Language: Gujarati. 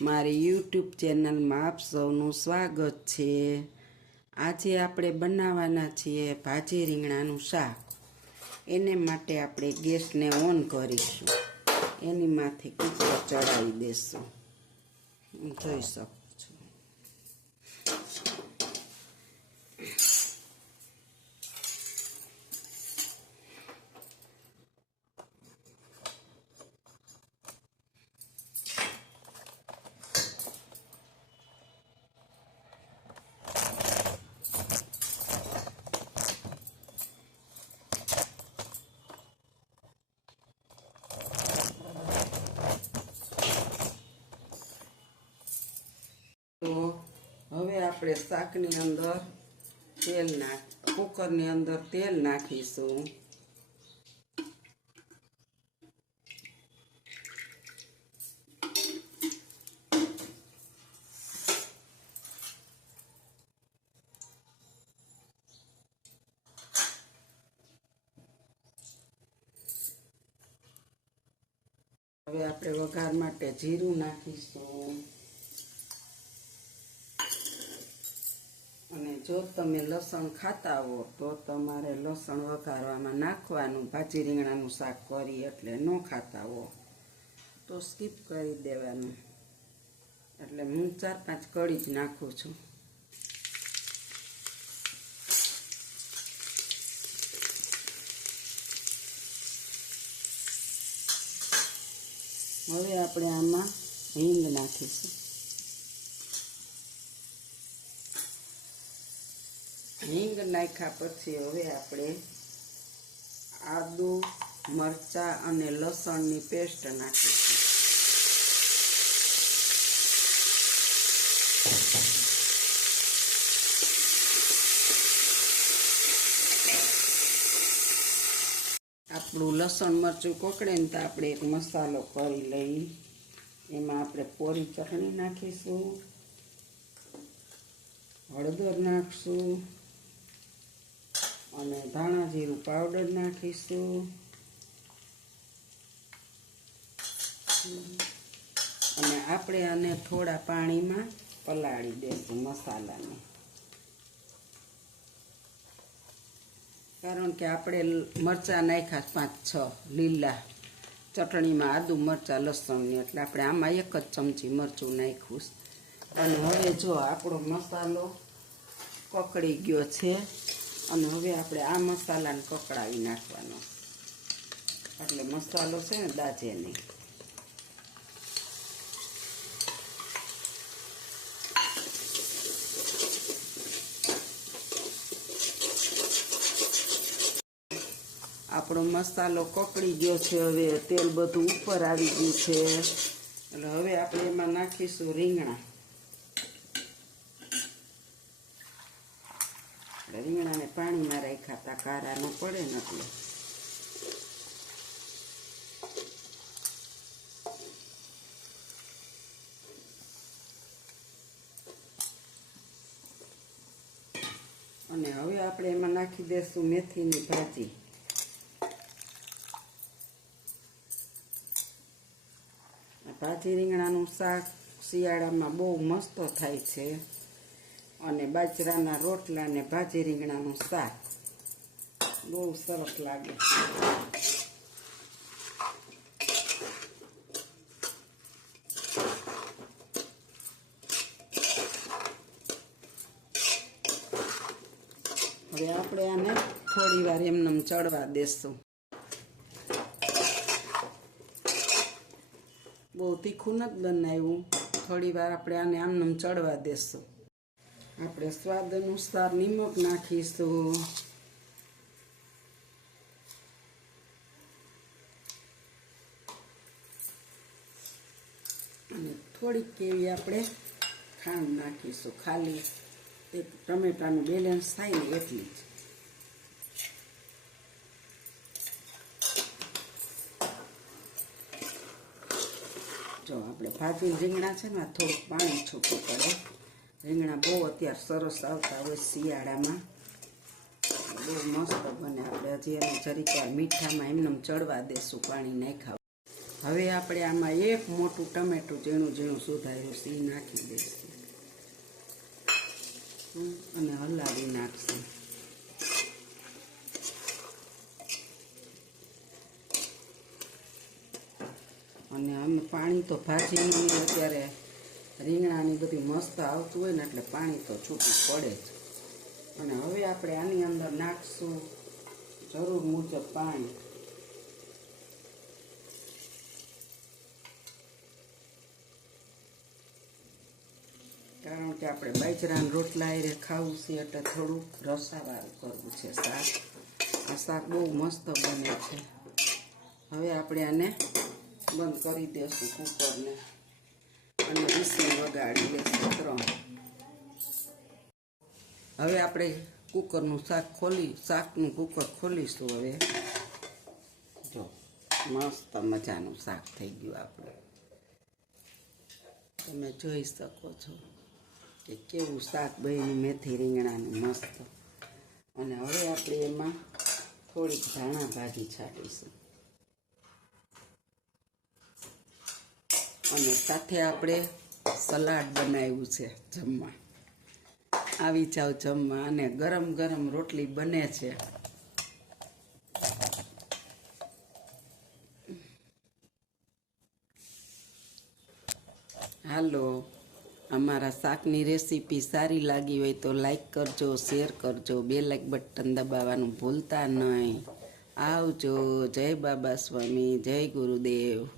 મારી યુટ્યુબ ચેનલમાં આપ સૌનું સ્વાગત છે. આજે આપણે બનાવવાના છીએ ભાજી રીંગણાનું શાક. એને માટે આપણે ગેસને ઓન કરીશું. એની માથે કૂકર ચડાવી દેશું. જોઈ શકો છો તો હવે આપણે શાકની અંદર તેલ નાખ, કુકરની અંદર તેલ નાખીશું. હવે આપણે વઘાર માટે જીરું નાખીશું અને જો તમે લસણ ખાતા હો, તો તમારે લસણ વઘારવામાં નાખવાનું, ભાજી રીંગણાનું શાક કરી એટલે ન ખાતા હો. તો સ્કીપ કરી દેવાનું. એટલે હું ચાર પાંચ કળી જ નાખું છું. હવે આપણે આમાં હિંગ નાખીશું. હિંગ નાખ્યા પછી હવે આપણે આદુ, મરચાં અને લસણની પેસ્ટ નાખીશું. આપણું લસણ મરચું કોકડે ને તો આપણે એક મસાલો કરી લઈ. એમાં આપણે પોરી ચટણી નાખીશું. હળદર નાખશું. અને ધાણા જીરું પાવડર નાખીશું. અને આપણે આને થોડા પાણીમાં પલાળી દઈશું મસાલાને. કારણ કે આપણે મરચાં નાખ્યા પાંચ, છ લીલા. ચટણીમાં આદુ મરચાં લસણની એટલે આપણે આમાં એક જ ચમચી મરચું નાખ્યું અને હવે જો આપણો મસાલો કકડી ગયો છે અને હવે આપણે આ મસાલાને પકડાવી નાખવાનો. એટલે મસાલો છે ને દાજે નહીં. આપણો મસાલો કકડી ગયો છે હવે, તેલ બધું ઉપર આવી ગયું છે. એટલે હવે આપણે એમાં નાખીશું રીંગણા. એટલે રીંગણાને પાણીમાં રાખ્યા હતા, કારા ન પડે ને એટલે. અને હવે આપણે એમાં નાખી દઈશું મેથીની ભાજી. ભાજી રીંગણાનું શાક શિયાળામાં બહુ મસ્ત થાય છે. અને બાજરાના રોટલા અને ભાજી રીંગણાનું શાક. બહુ સરસ લાગે. હવે આપણે આને થોડી વાર એમને ચડવા દેશું. બહુ તીખું નથી બનાવ્યું. થોડી વાર આપણે આને આમનેમ ચડવા દેશું. આપણે સ્વાદ અનુસાર નિમક નાખીશું. અને થોડીક કેવી આપણે ખાંડ નાખીશું ખાલી. એક ટમેટાનું બેલેન્સ થાય ને એટલી જ. જો આપણે ભાજી રીંગણા છે ને થોડુંક પાણી છૂટું પડે. રીંગણા બહુ અત્યારે સરસ આવતા હોય શિયાળામાં. બહુ મસ્ત બને આપણે હજી એને જરીક મીઠામાં એમને ચડવા દેશું પાણી નાખાવ હવે આપણે આમાં એક મોટું ટમેટું ઝીણું ઝીણું સુધાર્યું એ નાખી દઈશું. અને હલાવી નાખશું. અને અમે પાણી તો ભાજીનું અત્યારે. રીંગણાની બધું મસ્ત આવતું હોય ને એટલે પાણી તો છૂટું પડે જ. અને હવે આપણે આની અંદર નાખશું જરૂર મુજબ પાણી. કારણ કે આપણે બાજરાના રોટલા એ ખાવું છે એટલે થોડુંક રસાવાળું કરવું છે શાક. આ શાક બહુ મસ્ત બને છે. હવે આપણે આને બંધ કરી દઈશું કુકરને. અને વિસી વગાડી દેશું ત્રણ. હવે આપણે કુકરનું શાક ખોલી, શાકનું કુકર ખોલીશું હવે. જો, મસ્ત મજાનું શાક થઈ ગયું આપણે. તમે જોઈ શકો છો કે કેવું શાક બન્યું, મેથી રીંગણાનું મસ્ત. અને હવે આપણે એમાં થોડીક ધાણા ભાજી છાંટીશું. અને સાથે આપણે સલાડ બનાવ્યું છે જમવા. આવી જાવ જમવા અને ગરમ ગરમ રોટલી બને છે. હાલો, અમારા શાકની રેસીપી સારી લાગી હોય તો લાઈક કરજો, શેર કરજો, બે લાઈક બટન દબાવવાનું ભૂલતા નહીં. આવજો, જય બાબા સ્વામી, જય ગુરુદેવ.